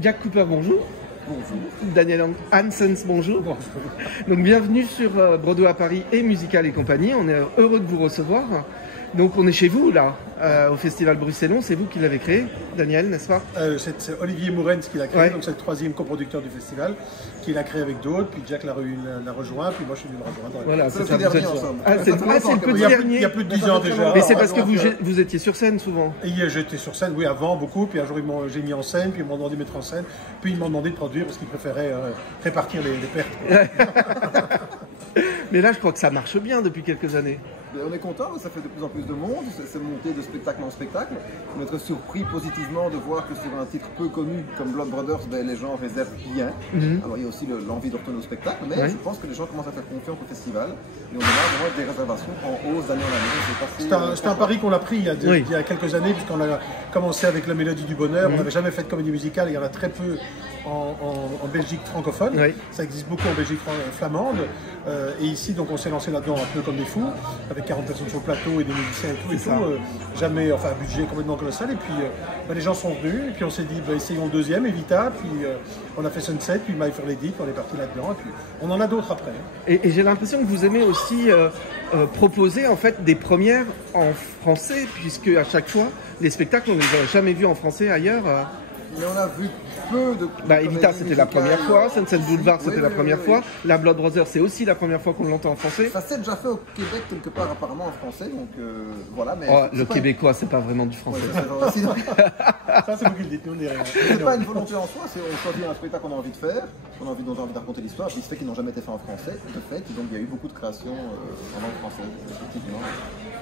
Jack Cooper, bonjour. Bonjour. Daniel Hansens, bonjour. Bonjour. Donc bienvenue sur Broadway à Paris et Musical et compagnie. On est heureux de vous recevoir. Donc on est chez vous là, au Festival Bruxellon. C'est vous qui l'avez créé, Daniel, n'est-ce pas? C'est Olivier Mourens qui l'a créé, Ouais. donc c'est le troisième coproducteur du festival, qui l'a créé avec d'autres, puis Jack l'a rejoint, puis moi je suis venu le rejoindre. Voilà, C'est le ça, petit vous dernier êtes- ensemble. Ah, c'est le petit dernier. Il y a plus de 10 ans déjà. Mais c'est parce que Donc, vous étiez sur scène souvent. Et hier j'étais sur scène, oui, avant beaucoup, puis un jour j'ai mis en scène, puis ils m'ont demandé de mettre en scène, puis ils m'ont demandé de produire parce qu'ils préféraient répartir les pertes. Mais là, je crois que ça marche bien depuis quelques années. Mais on est content, ça fait de plus en plus de monde, c'est monté de spectacle en spectacle. On est très surpris positivement de voir que sur un titre peu connu comme Blood Brothers, ben, les gens réservent bien. Alors il y a aussi l'envie de retourner au spectacle, mais Ouais. je pense que les gens commencent à faire confiance au festival et on a vraiment des réservations en hausse d'année en année. C'est un pari qu'on a pris Oui. il y a quelques années, puisqu'on a commencé avec la Mélodie du Bonheur. On n'avait jamais fait de comédie musicale, il y en a très peu en Belgique francophone. Oui. Ça existe beaucoup en Belgique flamande. Et ici, donc, on s'est lancé là-dedans un peu comme des fous, avec 40 personnes sur le plateau et des musiciens et tout. C'est ça. Jamais, enfin, un budget complètement colossal. Et puis, les gens sont venus, et puis on s'est dit, essayons le deuxième, Evita. Puis, on a fait Sunset, puis My Fair Lady, puis on est parti là-dedans. Et puis, on en a d'autres après. Et j'ai l'impression que vous aimez aussi proposer en fait des premières en français, puisque à chaque fois, les spectacles, on ne les a jamais vus en français ailleurs. Mais on a vu peu de. Evita, comédies c'était la première musicales. fois. Sunset Boulevard, c'était Oui, la oui, première oui, fois. oui. La Blood Brothers, c'est aussi la première fois qu'on l'entend en français. Ça s'est déjà fait au Québec quelque part apparemment en français, donc voilà. Mais Oh, c'est le pas- québécois, c'est pas vraiment du Ouais, français. ça, c'est genre aussi- Ça, c'est vous qui le dites, nous, on dit rien. C'est pas une volonté en soi, c'est on choisit un spectacle qu'on a envie de faire, dont on a envie de raconter l'histoire, puis il se fait qu'ils n'ont jamais été faits en français, de fait, et donc il y a eu beaucoup de créations en langue française, effectivement.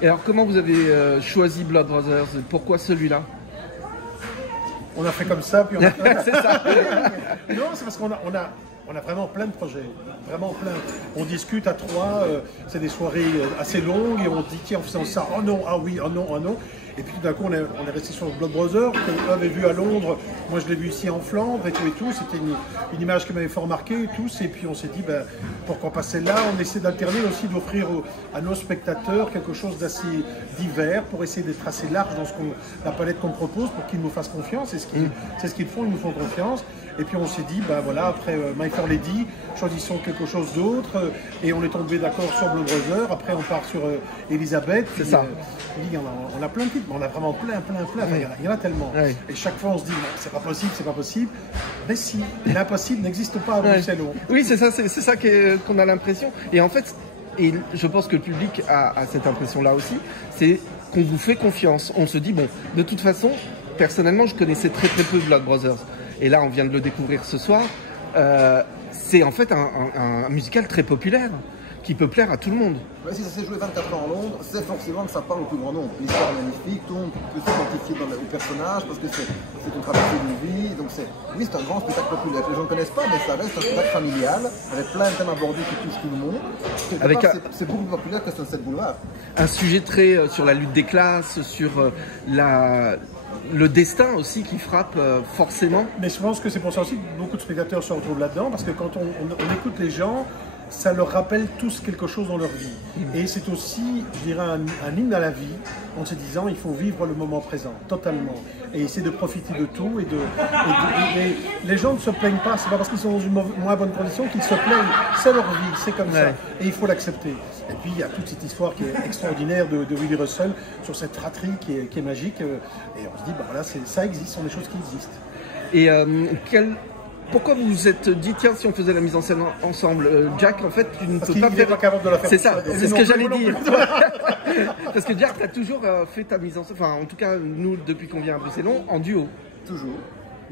Et alors, comment vous avez choisi Blood Brothers? Pourquoi celui-là? On a fait comme ça, puis on a C'est ça. Non, c'est parce qu'on a vraiment plein de projets, vraiment plein. On discute à trois, c'est des soirées assez longues et on dit tiens, en faisant ça, oh non, ah oui, oh non, oh non. Et puis tout d'un coup, on est resté sur Blood Brothers, que eux avaient vu à Londres, moi je l'ai vu ici en Flandre et tout. C'était une image qui m'avait fort marqué et tous. Et puis on s'est dit, ben, pourquoi pas celle-là? On essaie d'alterner aussi, d'offrir à nos spectateurs quelque chose d'assez divers pour essayer d'être assez large dans la palette qu'on propose pour qu'ils nous fassent confiance. C'est ce qu'ils font, ils nous font confiance. Et puis on s'est dit, ben voilà, après My Fair Lady, choisissons quelque chose d'autre. Et on est tombé d'accord sur Blood Brothers. Après on part sur Elisabeth. C'est Puis, ça. on a plein de titres, mais on a vraiment plein. Enfin, il y en a tellement. Oui. Et chaque fois on se dit, non, c'est pas possible. Mais si, l'impossible n'existe pas à Bruxelles. Oui, c'est ça qu'on a l'impression. Et en fait, et je pense que le public a cette impression-là aussi, c'est qu'on vous fait confiance. On se dit, bon, de toute façon, personnellement, je connaissais très peu Blood Brothers. Et là, on vient de le découvrir ce soir. C'est en fait un musical très populaire, qui peut plaire à tout le monde. Mais si ça s'est joué 24 ans en Londres, c'est forcément que ça parle au plus grand nombre. L'histoire est magnifique, tout le monde peut s'identifier au personnage parce que c'est une traversée d'une vie. Donc oui, c'est un grand spectacle populaire. Les gens ne connaissent pas, mais ça reste un spectacle familial avec plein de thèmes abordés qui touchent tout le monde. C'est beaucoup plus populaire que Sunset Boulevard. Un sujet très sur la lutte des classes, sur le destin aussi qui frappe forcément. Mais je pense que c'est pour ça aussi que beaucoup de spectateurs se retrouvent là-dedans, parce que quand on écoute les gens, ça leur rappelle tous quelque chose dans leur vie. Et c'est aussi, je dirais, un hymne à la vie, en se disant il faut vivre le moment présent, totalement. Et essayer de profiter de tout. Et les gens ne se plaignent pas, c'est pas parce qu'ils sont dans une moins bonne condition qu'ils se plaignent. C'est leur vie, c'est comme ça. Et il faut l'accepter. Et puis il y a toute cette histoire qui est extraordinaire de Willy Russell sur cette fratrie qui est magique. Et on se dit, bah voilà, ça existe, ce sont des choses qui existent. Et pourquoi vous vous êtes dit, tiens, si on faisait la mise en scène ensemble, Jack, en fait, tu ne peux pas faire... pas capable de la faire. C'est ça, c'est ce que j'allais dire. dire. Parce que Jack, tu as toujours fait ta mise en scène, enfin, en tout cas, nous, depuis qu'on vient à Bruxelles, en duo. Toujours.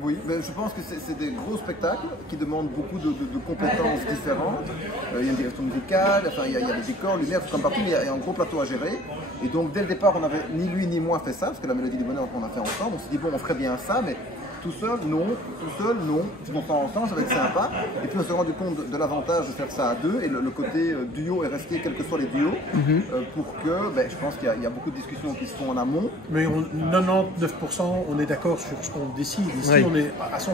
Oui, mais je pense que c'est des gros spectacles qui demandent beaucoup de compétences différentes. Il y a une direction musicale, enfin, il y a des décors, lumière, comme partout, il y a un gros plateau à gérer. Et donc, dès le départ, on n'avait ni lui ni moi fait ça, parce que la Mélodie du Bonheur qu'on a fait ensemble, on s'est dit, bon, on ferait bien ça, mais tout seul, non. Tout seul, non. Si on fait ensemble, ça va être sympa. Et puis, on s'est rendu compte de l'avantage de faire ça à deux. Et le côté duo est resté, quels que soient les duos, pour que, je pense qu'il y a beaucoup de discussions qui se font en amont. Mais 99%, on est d'accord sur ce qu'on décide. Ici, on est à 100%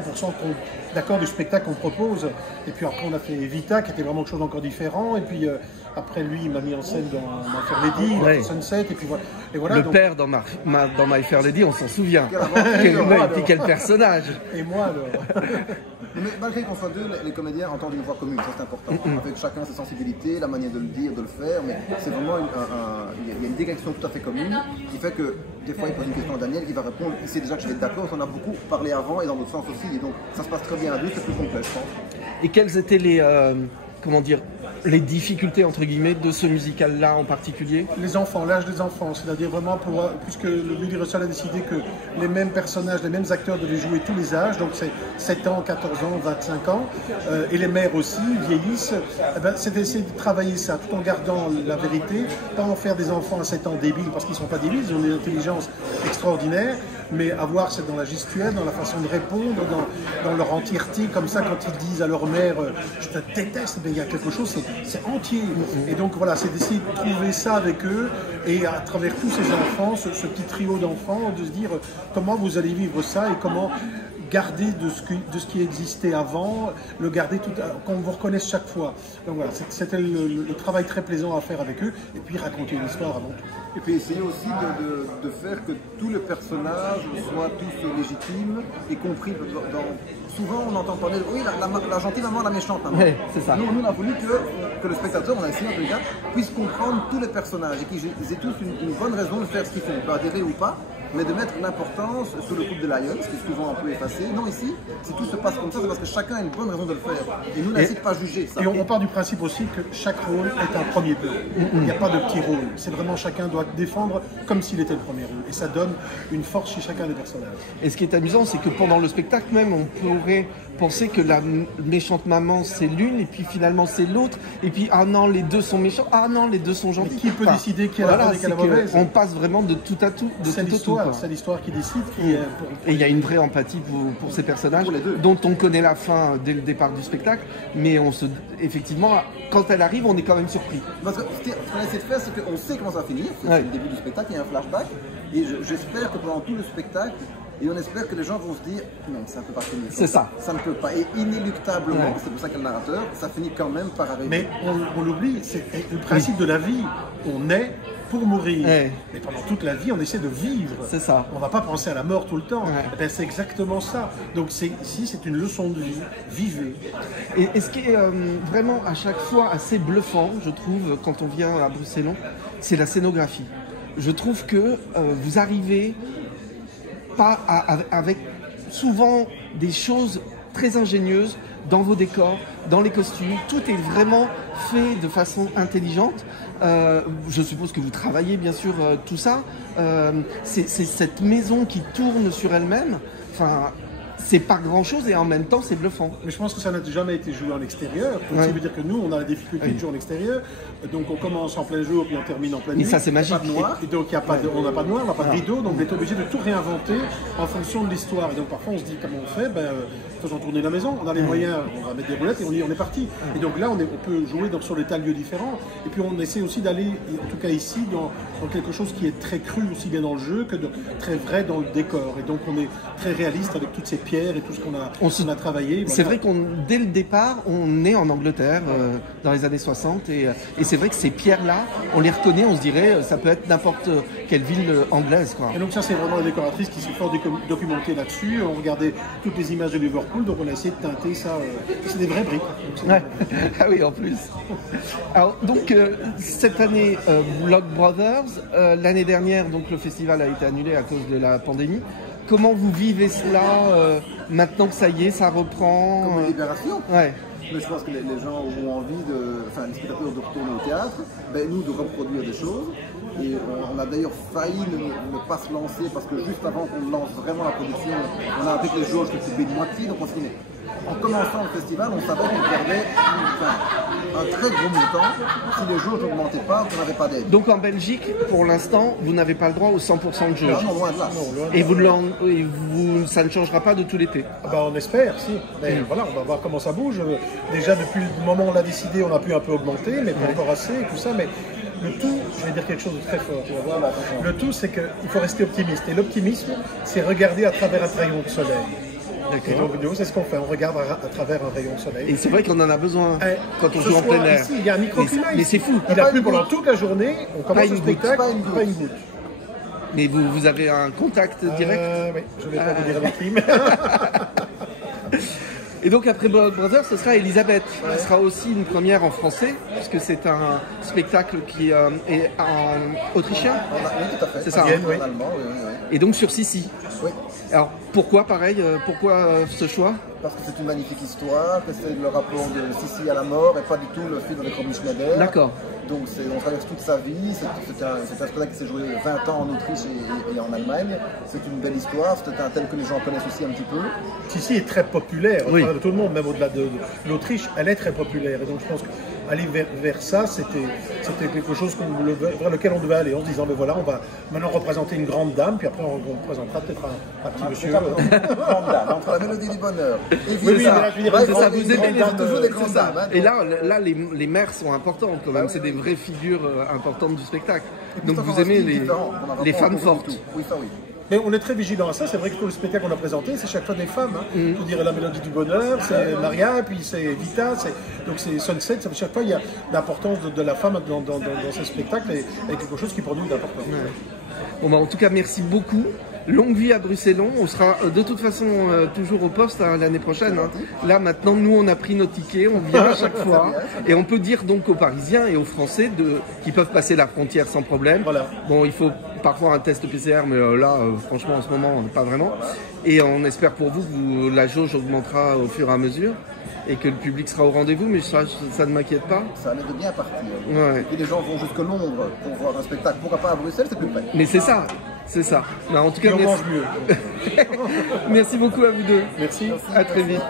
d'accord du spectacle qu'on propose. Et puis après, on a fait Evita, qui était vraiment quelque chose d'encore différent. Et puis après, lui, il m'a mis en scène dans My Fair Lady, dans Sunset. Et puis voilà. Et voilà, le donc, père dans My Fair Lady, on s'en souvient. Quelle aventure, Et puis quel personnage. et moi alors. Mais malgré qu'on soit deux, les comédiens entendent une voix commune, ça c'est important. Avec chacun ses sensibilités, la manière de le dire, de le faire, mais c'est vraiment il y a une direction tout à fait commune qui fait que des fois il pose une question à Daniel qui va répondre, il sait déjà que je vais être d'accord, on a beaucoup parlé avant et dans l'autre sens aussi, et donc ça se passe très bien à deux, c'est plus complet je pense. Et quelles étaient les, comment dire, les difficultés entre guillemets de ce musical-là en particulier? Les enfants, l'âge des enfants, c'est-à-dire vraiment puisque le Universal a décidé que les mêmes personnages, les mêmes acteurs devaient jouer tous les âges, donc c'est 7 ans, 14 ans, 25 ans, et les mères aussi vieillissent, c'est d'essayer de travailler ça tout en gardant la vérité, pas en faire des enfants à 7 ans débiles parce qu'ils ne sont pas débiles, ils ont une intelligence extraordinaire, mais avoir c'est dans la gestuelle, dans la façon de répondre, dans leur entièreté, comme ça quand ils disent à leur mère je te déteste, mais il y a quelque chose, c'est entier. Et donc voilà, c'est d'essayer de trouver ça avec eux et à travers tous ces enfants, ce petit trio d'enfants, de se dire comment vous allez vivre ça et comment garder de ce qui existait avant, le garder qu'on vous reconnaisse chaque fois. Donc voilà, c'était le travail très plaisant à faire avec eux et puis raconter une histoire avant tout. Et puis essayer aussi de faire que tous les personnages soient tous légitimes, y compris souvent on entend parler de oui, la gentille maman, la méchante maman. Ouais, c'est ça. Nous, on a voulu que le spectateur, on a essayé en tout cas, puisse comprendre tous les personnages et qu'ils aient tous une bonne raison de faire ce qu'ils font, on peut adhérer ou pas, mais de mettre l'importance sur le couple de Lyons, qui est souvent un peu effacé. Non, ici, si tout se passe comme ça, c'est parce que chacun a une bonne raison de le faire. Et nous, on n'essaie pas juger ça. Et on part du principe aussi que chaque rôle est un premier plan. Il n'y a pas de petit rôle. C'est vraiment chacun doit défendre comme s'il était le premier rôle. Et ça donne une force chez chacun des personnages. Et ce qui est amusant, c'est que pendant le spectacle même, on pourrait penser que la méchante maman c'est l'une et puis finalement c'est l'autre et puis ah non les deux sont méchants, ah non les deux sont gentils. Mais qui peut décider qui est la bonne et qui est la mauvaise? On passe vraiment de tout à tout, de tout au tout. C'est l'histoire qui décide. Et il y a une vraie empathie pour ces personnages dont on connaît la fin dès le départ du spectacle, mais effectivement quand elle arrive on est quand même surpris. Parce que ce qu'on essaie de faire, c'est qu'on sait comment ça va finir, c'est le début du spectacle, il y a un flashback et j'espère que pendant tout le spectacle, et on espère que les gens vont se dire non, ça ne peut pas finir. C'est ça. Ça ne peut pas. Et inéluctablement, c'est pour ça qu'il y a le narrateur, ça finit quand même par arriver. Mais on l'oublie, c'est le principe de la vie. On est pour mourir. Mais pendant toute la vie, on essaie de vivre. C'est ça. On ne va pas penser à la mort tout le temps. Eh bien, c'est exactement ça. Donc ici, c'est une leçon de vie. Vivez. Et ce qui est vraiment à chaque fois assez bluffant, je trouve, quand on vient à Bruxelles, c'est la scénographie. Je trouve que vous arrivez pas avec souvent des choses très ingénieuses dans vos décors, dans les costumes. Tout est vraiment fait de façon intelligente. Je suppose que vous travaillez bien sûr tout ça. C'est cette maison qui tourne sur elle-même. Enfin, c'est pas grand-chose et en même temps c'est bluffant. Mais je pense que ça n'a jamais été joué en extérieur. Donc ça veut dire que nous, on a la difficulté de jouer en extérieur. Donc on commence en plein jour puis on termine en pleine nuit. Et ça c'est magique. Pas de noir. Et donc on n'a pas de noir, on n'a pas de rideau. Donc on est obligé de tout réinventer en fonction de l'histoire. Et donc parfois on se dit comment on fait, faisons tourner la maison. On a les moyens, on va mettre des roulettes et on est parti. Et donc là on peut jouer sur des tas de lieux différents. Et puis on essaie aussi d'aller, en tout cas ici, dans quelque chose qui est très cru aussi bien dans le jeu que très vrai dans le décor. Et donc on est très réaliste avec toutes ces pierres et tout ce qu'on a travaillé. C'est vrai dès le départ, on est en Angleterre dans les années 60 et c'est vrai que ces pierres-là, on les reconnaît, on se dirait ça peut être n'importe quelle ville anglaise, quoi. Et donc ça c'est vraiment la décoratrice qui s'est fort documentée là-dessus. On regardait toutes les images de Liverpool, donc on a essayé de teinter ça. C'est des vraies briques. Ah oui, en plus. Alors donc cette année Block Brothers, l'année dernière donc le festival a été annulé à cause de la pandémie. Comment vous vivez cela maintenant que ça y est, ça reprend? Comme une libération. Ouais. Mais je pense que les gens ont envie les spectateurs de retourner au théâtre, nous de reproduire des choses. Et on a d'ailleurs failli ne pas se lancer parce que juste avant qu'on lance vraiment la production, on a avec les jauges qui étaient de moitié, donc on s'est dit, en commençant le festival, on savait qu'on perdait un très gros montant si les jauges n'augmentaient pas, qu'on n'avait pas d'aide. Donc en Belgique, pour l'instant, vous n'avez pas le droit aux 100% de jauge. Non, loin de là. Et ça ne changera pas de tout l'été. On espère, si. Mais voilà, on va voir comment ça bouge. Déjà, depuis le moment où on l'a décidé, on a pu un peu augmenter, mais pas encore assez et tout ça. Mais le tout, je vais dire quelque chose de très fort. Tu vas voir, le tout, c'est qu'il faut rester optimiste. Et l'optimisme, c'est regarder à travers un rayon de soleil. Et donc, c'est ce qu'on fait, on regarde à travers un rayon de soleil. Et c'est vrai qu'on en a besoin quand on joue en plein air. Ici, il y a un microclimat. Mais c'est fou. Il a plu pendant toute la journée, on commence le spectacle, pas une goutte. Mais vous avez un contact direct? Oui, je vais pas vous dire avec qui, mais... Et donc après Blood Brothers, ce sera Elisabeth. Ce sera aussi une première en français, puisque c'est un spectacle qui est en autrichien. Oui, tout à fait. C'est ça, Vienne, En oui. allemand, oui. Et donc sur Sissi. Oui. Alors pourquoi pareil, pourquoi ce choix? Parce que c'est une magnifique histoire, que c'est le rapport de Sissi à la mort et pas du tout le film avec Romy Schneider. D'accord. Donc on traverse toute sa vie, c'est un spectacle qui s'est joué 20 ans en Autriche et en Allemagne. C'est une belle histoire, c'est un thème que les gens connaissent aussi un petit peu. Sissi est très populaire, Oui. de tout le monde, même au-delà de l'Autriche, elle est très populaire. Et donc je pense qu'aller vers ça, c'était quelque chose vers lequel on devait aller, en se disant, mais voilà, on va maintenant représenter une grande dame, puis après on représentera peut-être un petit monsieur. Grande dame, entre la mélodie du bonheur. Et Oui, mais là, je veux dire, Ouais, c'est ça, on vous est une aimez grande les dame, toujours des c'est grandes ça. dames. Hein, Et là les mères sont importantes quand même, c'est des vraies figures importantes du spectacle. Donc vous aimez les femmes fortes. Oui, ça oui. Mais on est très vigilant à ça, c'est vrai que tout le spectacle qu'on a présenté, c'est chaque fois des femmes. Hein. Je dirais la mélodie du bonheur, c'est Maria, puis c'est Vita, donc c'est Sunset, chaque fois il y a l'importance de la femme dans ces spectacles et quelque chose qui produit d'importance. Bon, bah, en tout cas, merci beaucoup. Longue vie à Bruxellon. On sera de toute façon toujours au poste l'année prochaine. Hein. Là, maintenant, nous, on a pris nos tickets, on vient à chaque fois. Et on peut dire donc aux Parisiens et aux Français qui peuvent passer la frontière sans problème. Voilà. Bon, il faut parfois un test PCR, mais là, franchement, en ce moment, pas vraiment. Et on espère pour vous que la jauge augmentera au fur et à mesure et que le public sera au rendez-vous, mais ça ne m'inquiète pas. Ça allait de bien partir. Ouais. Et puis les gens vont jusque Londres pour voir un spectacle. Pourquoi pas à Bruxelles, c'est plus près. Mais c'est ça, c'est ça. Non, en tout Et cas, on merci. mange mieux. Merci beaucoup à vous deux. Merci. À très vite.